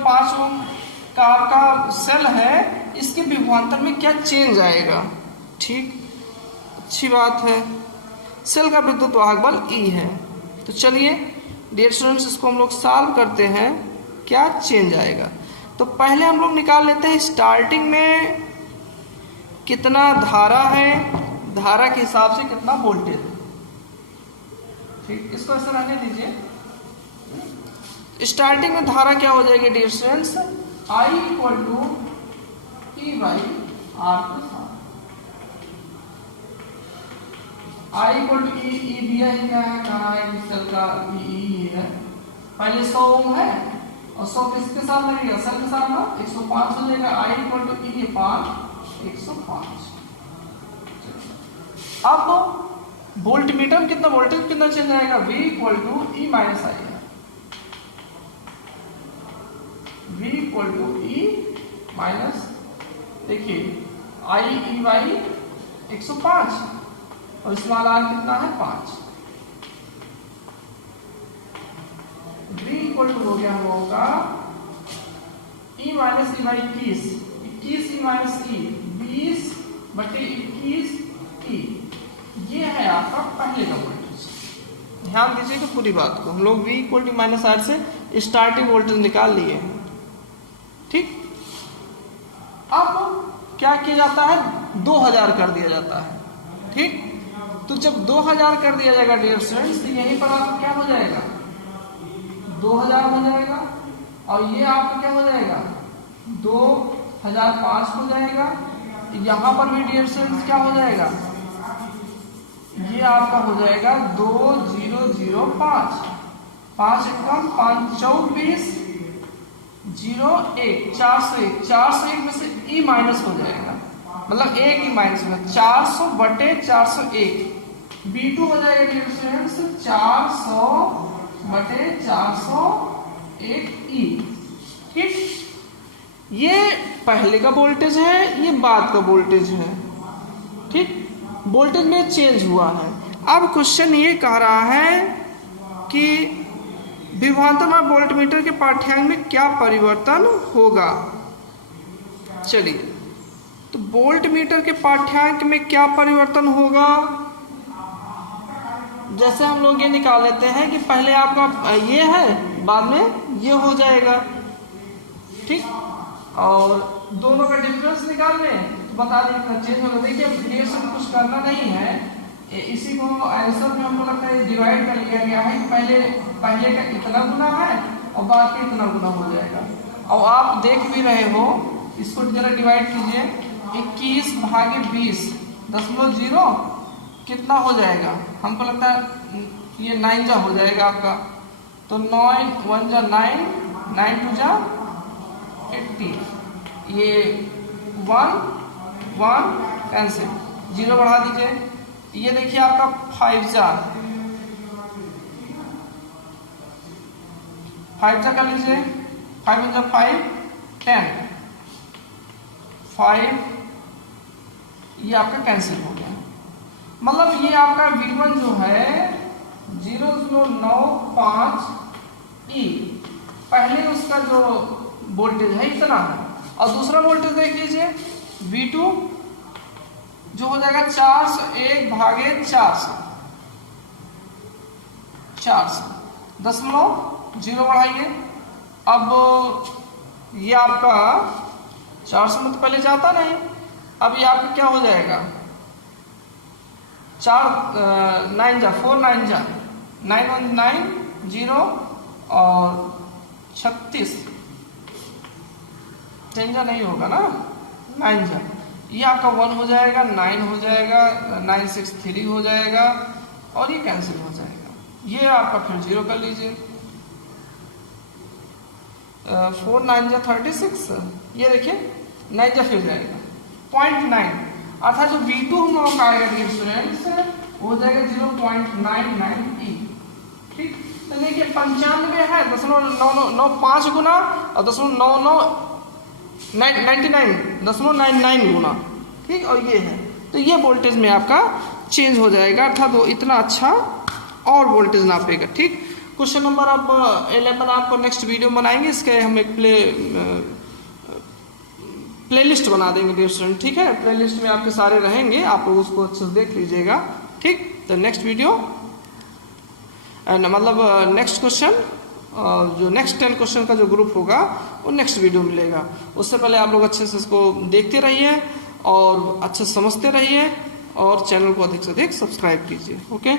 5 ओम का आपका सेल है, इसके विभवांतर में क्या चेंज आएगा। ठीक, अच्छी बात है। सेल का विद्युत वाहक बल E है। तो चलिए डियर स्टूडेंट्स, इसको हम लोग सॉल्व करते हैं, क्या चेंज आएगा। तो पहले हम लोग निकाल लेते हैं स्टार्टिंग में कितना धारा है, धारा के हिसाब से कितना वोल्टेज है। ठीक, इसको ऐसे रहने दीजिए। स्टार्टिंग में धारा क्या हो जाएगी dear students, I equal to E by R plus R। I equal to E दिया ही क्या है, कहा है कि सेल का E है, पहले 100 ओम है, और 100 किसके साथ लगेगा, सेल के साथ ना, 105 हो जाएगा। I equal to E 105। अब वोल्ट मीटर में कितना वोल्टेज कितना चेंज आएगा, V equal to E minus I है, V equal to E minus, देखिए I E बाई 105, और स्मॉल r कितना है 5, V इक्वल टू हो गया हम लोगों का E minus E by 21 E minus E 20/21 E. ये है आपका पहले का वोल्टेज। ध्यान दीजिएगा पूरी बात को। हम लोग V equal to minus R से स्टार्टिंग वोल्टेज निकाल लिए हैं, ठीक। अब क्या किया जाता है, 2000 कर दिया जाता है, ठीक। तो जब 2000 कर दिया जाएगा डियर स्टूडेंट्स, तो यहीं पर आपका क्या हो जाएगा, 2000 हो जाएगा, और ये आपका क्या हो जाएगा, 2005 हो जाएगा। यहाँ पर भी डियर स्टूडेंट्स क्या हो जाएगा, ये आपका हो जाएगा 2005, 5 एकम 5 24 01 401 में से ई माइनस हो जाएगा, मतलब एक ई माइनस में 400/401 B2 हो जाएगा डियर स्टूडेंट्स 400/401 ई, ठीक। ये पहले का वोल्टेज है, ये बाद का वोल्टेज है, ठीक। वोल्टेज में चेंज हुआ है। अब क्वेश्चन ये कह रहा है कि विभवांतर वोल्टमीटर के पाठ्यांक में क्या परिवर्तन होगा। चलिए, तो वोल्टमीटर के पाठ्यांक में क्या परिवर्तन होगा, जैसे हम लोग ये निकाल लेते हैं कि पहले आपका ये है, बाद में ये हो जाएगा, ठीक। और दोनों का डिफरेंस निकाल लें तो बता दें कितना चेंज होगा। देखिए डेढ़ से कुछ करना नहीं है, इसी को आंसर में हमको लगता है डिवाइड कर लिया गया है। पहले का इतना गुना है और बाद का इतना गुना हो जाएगा। और आप देख भी रहे हो, इसको जरा डिवाइड कीजिए, 21/20.0 कितना हो जाएगा, हमको लगता है ये 9 जा हो जाएगा आपका। तो 9 1 जा 9, 9 2 जा 80, ये 1 कैंसिल, 0 बढ़ा दीजिए। ये देखिए आपका 5 जा कर लीजिए, 5 1 जा 5 10 5, ये आपका कैंसिल हो गया। मतलब ये आपका V1 जो है 0095 ई, पहले उसका जो वोल्टेज है इतना है, और दूसरा वोल्टेज देख लीजिए V2 जो हो जाएगा 401/400 0.0 बढ़ाइए। अब ये आपका 400 में तो पहले जाता नहीं, अब ये आपका क्या हो जाएगा, 4 9 जा 4 9 जा 9 1 9 0 और 36 10 जा नहीं होगा ना, 9 जा, ये आपका 1 हो जाएगा, 9 हो जाएगा, 9 6 3 हो जाएगा, और ये कैंसिल हो जाएगा। ये आपका फिर 0 कर लीजिए, 4 9 जा 36, ये देखिए 9 जा फिर जाएगा 0.9, अर्थात जो V2 हम लोगों का आएगा डियर स्टूडेंट्स वो हो जाएगा 0.99 ई, ठीक। तो देखिए 95 है 0.995 गुना और 0.99 गुना, ठीक। और ये है, तो ये वोल्टेज में आपका चेंज हो जाएगा, अर्थात वो इतना अच्छा और वोल्टेज नापेगा, ठीक। क्वेश्चन नंबर आप 11 आपको नेक्स्ट वीडियो में बनाएंगे, इसके हम एक प्लेलिस्ट बना देंगे डियर स्टूडेंट, ठीक है। प्लेलिस्ट में आपके सारे रहेंगे, आप लोग उसको अच्छे से देख लीजिएगा, ठीक। तो नेक्स्ट वीडियो मतलब नेक्स्ट क्वेश्चन, जो नेक्स्ट 10 क्वेश्चन का जो ग्रुप होगा वो नेक्स्ट वीडियो मिलेगा। उससे पहले आप लोग अच्छे से इसको देखते रहिए और अच्छे से समझते रहिए, और चैनल को अधिक से अधिक सब्सक्राइब कीजिए। ओके।